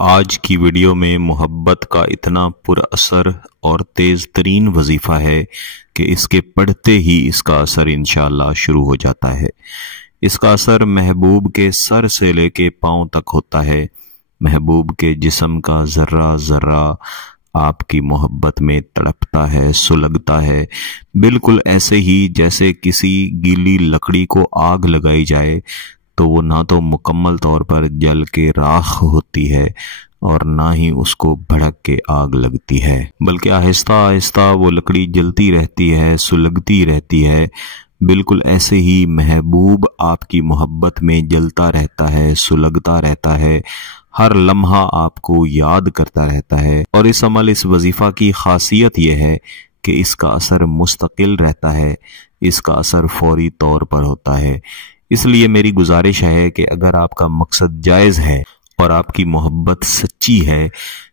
آج کی ویڈیو میں محبت کا اتنا پر اثر اور تیز ترین وظیفہ ہے کہ اس کے پڑھتے ہی اس کا اثر انشاءاللہ شروع ہو جاتا ہے۔ اس کا اثر محبوب کے سر سے لے کے پاؤں تک ہوتا ہے۔ محبوب کے جسم کا ذرہ ذرہ آپ کی محبت میں تڑپتا ہے، سلگتا ہے، بالکل ایسے ہی جیسے کسی گیلی لکڑی کو آگ لگائی جائے تو وہ نہ تو مکمل طور پر جل کے راکھ ہوتی ہے اور نہ ہی اس کو بھڑک کے آگ لگتی ہے، بلکہ آہستہ آہستہ وہ لکڑی جلتی رہتی ہے، سلگتی رہتی ہے۔ بالکل ایسے ہی محبوب آپ کی محبت میں جلتا رہتا ہے، سلگتا رہتا ہے، ہر لمحہ آپ کو یاد کرتا رہتا ہے۔ اور اس عمل، اس وظیفہ کی خاصیت یہ ہے کہ اس کا اثر مستقل رہتا ہے، اس کا اثر فوری طور پر ہوتا ہے۔ اس لیے میری گزارش ہے کہ اگر آپ کا مقصد جائز ہے اور آپ کی محبت سچی ہے،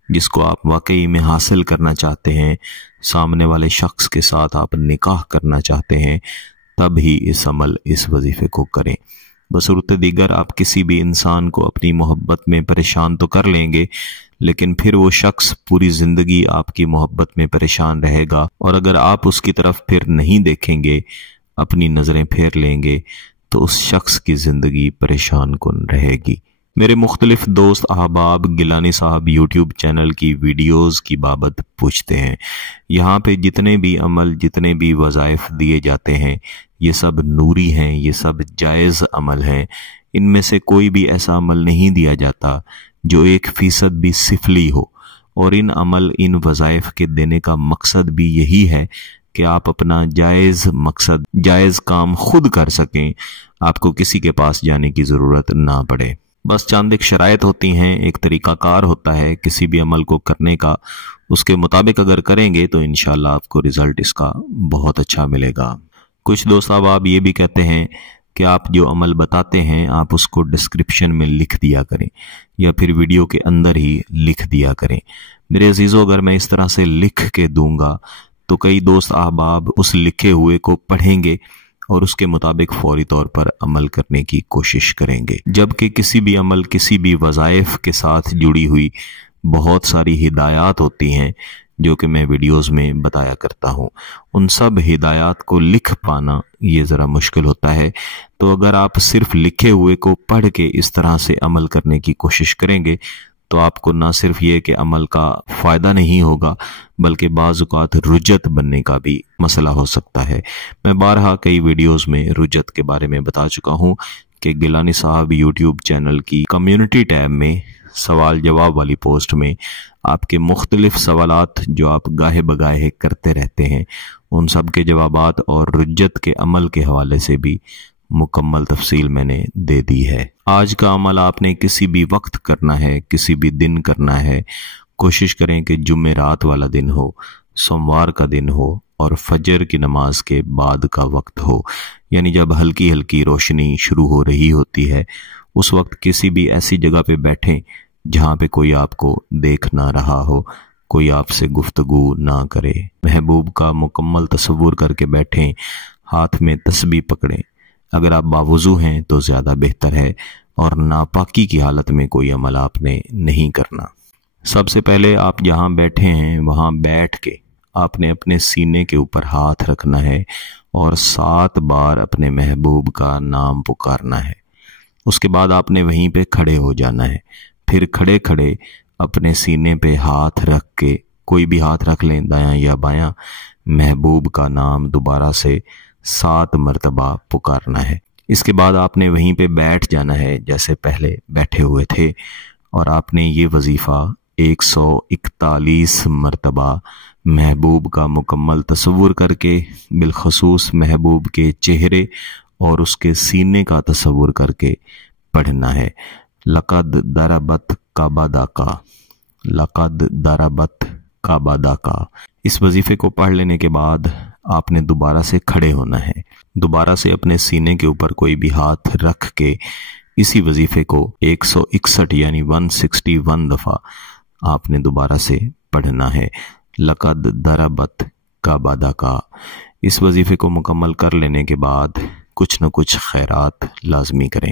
جس کو آپ واقعی میں حاصل کرنا چاہتے ہیں، سامنے والے شخص کے ساتھ آپ نکاح کرنا چاہتے ہیں، تب ہی اس عمل، اس وظیفے کو کریں۔ بصورت دیگر آپ کسی بھی انسان کو اپنی محبت میں پریشان تو کر لیں گے، لیکن پھر وہ شخص پوری زندگی آپ کی محبت میں پریشان رہے گا، اور اگر آپ اس کی طرف پھر نہیں دیکھیں گے، اپنی نظریں پھیر لیں گے، تو اس شخص کی زندگی پریشان کن رہے گی۔ میرے مختلف دوست احباب گیلانی صاحب یوٹیوب چینل کی ویڈیوز کی بابت پوچھتے ہیں۔ یہاں پہ جتنے بھی عمل، جتنے بھی وظائف دیے جاتے ہیں، یہ سب نوری ہیں، یہ سب جائز عمل ہیں۔ ان میں سے کوئی بھی ایسا عمل نہیں دیا جاتا جو 1% بھی سفلی ہو، اور ان عمل، ان وظائف کے دینے کا مقصد بھی یہی ہے کہ آپ اپنا جائز مقصد، جائز کام خود کر سکیں، آپ کو کسی کے پاس جانے کی ضرورت نہ پڑے۔ بس چند ایک شرائط ہوتی ہیں، ایک طریقہ کار ہوتا ہے کسی بھی عمل کو کرنے کا، اس کے مطابق اگر کریں گے تو انشاءاللہ آپ کو رزلٹ اس کا بہت اچھا ملے گا۔ کچھ دوست احباب یہ بھی کہتے ہیں کہ آپ جو عمل بتاتے ہیں آپ اس کو ڈسکرپشن میں لکھ دیا کریں یا پھر ویڈیو کے اندر ہی لکھ دیا کریں۔ میرے عزیزو، اگر میں اس طرح سے لکھ کے دوں گا تو کئی دوست احباب اس لکھے ہوئے کو پڑھیں گے اور اس کے مطابق فوری طور پر عمل کرنے کی کوشش کریں گے، جبکہ کسی بھی عمل، کسی بھی وظائف کے ساتھ جڑی ہوئی بہت ساری ہدایات ہوتی ہیں جو کہ میں ویڈیوز میں بتایا کرتا ہوں۔ ان سب ہدایات کو لکھ پانا یہ ذرا مشکل ہوتا ہے، تو اگر آپ صرف لکھے ہوئے کو پڑھ کے اس طرح سے عمل کرنے کی کوشش کریں گے تو آپ کو نہ صرف یہ کہ عمل کا فائدہ نہیں ہوگا، بلکہ بعض اوقات رجت بننے کا بھی مسئلہ ہو سکتا ہے۔ میں بارہا کئی ویڈیوز میں رجت کے بارے میں بتا چکا ہوں کہ گیلانی صاحب یوٹیوب چینل کی کمیونٹی ٹیب میں سوال جواب والی پوسٹ میں آپ کے مختلف سوالات جو آپ گاہے بگاہے کرتے رہتے ہیں، ان سب کے جوابات اور رجت کے عمل کے حوالے سے بھی مکمل تفصیل میں نے دے دی ہے۔ آج کا عمل آپ نے کسی بھی وقت کرنا ہے، کسی بھی دن کرنا ہے۔ کوشش کریں کہ جمعرات والا دن ہو، سوموار کا دن ہو، اور فجر کی نماز کے بعد کا وقت ہو، یعنی جب ہلکی ہلکی روشنی شروع ہو رہی ہوتی ہے، اس وقت کسی بھی ایسی جگہ پہ بیٹھیں جہاں پہ کوئی آپ کو دیکھ نہ رہا ہو، کوئی آپ سے گفتگو نہ کرے۔ محبوب کا مکمل تصور کر کے بیٹھیں، ہاتھ میں تسبیح پکڑیں۔ اگر آپ باوضو ہیں تو زیادہ بہتر ہے، اور ناپاکی کی حالت میں کوئی عمل آپ نے نہیں کرنا۔ سب سے پہلے آپ جہاں بیٹھے ہیں وہاں بیٹھ کے آپ نے اپنے سینے کے اوپر ہاتھ رکھنا ہے اور 7 بار اپنے محبوب کا نام پکارنا ہے۔ اس کے بعد آپ نے وہیں پہ کھڑے ہو جانا ہے۔ پھر کھڑے کھڑے اپنے سینے پہ ہاتھ رکھ کے، کوئی بھی ہاتھ رکھ لیں، دایاں یا بایاں، محبوب کا نام دوبارہ سے 7 مرتبہ پکارنا ہے۔ اس کے بعد آپ نے وہیں پہ بیٹھ جانا ہے جیسے پہلے بیٹھے ہوئے تھے، اور آپ نے یہ وظیفہ 141 مرتبہ محبوب کا مکمل تصور کر کے، بالخصوص محبوب کے چہرے اور اس کے سینے کا تصور کر کے پڑھنا ہے۔ لقد ضربت کعبہ داکا، لقد ضربت کعبہ داکا۔ اس وظیفے کو پڑھ لینے کے بعد آپ نے دوبارہ سے کھڑے ہونا ہے۔ دوبارہ سے اپنے سینے کے اوپر کوئی بھی ہاتھ رکھ کے اسی وظیفے کو 161 یعنی 161 دفعہ آپ نے دوبارہ سے پڑھنا ہے۔ لقد ضربت کعبہ داکا۔ اس وظیفے کو مکمل کر لینے کے بعد کچھ نہ کچھ خیرات لازمی کریں۔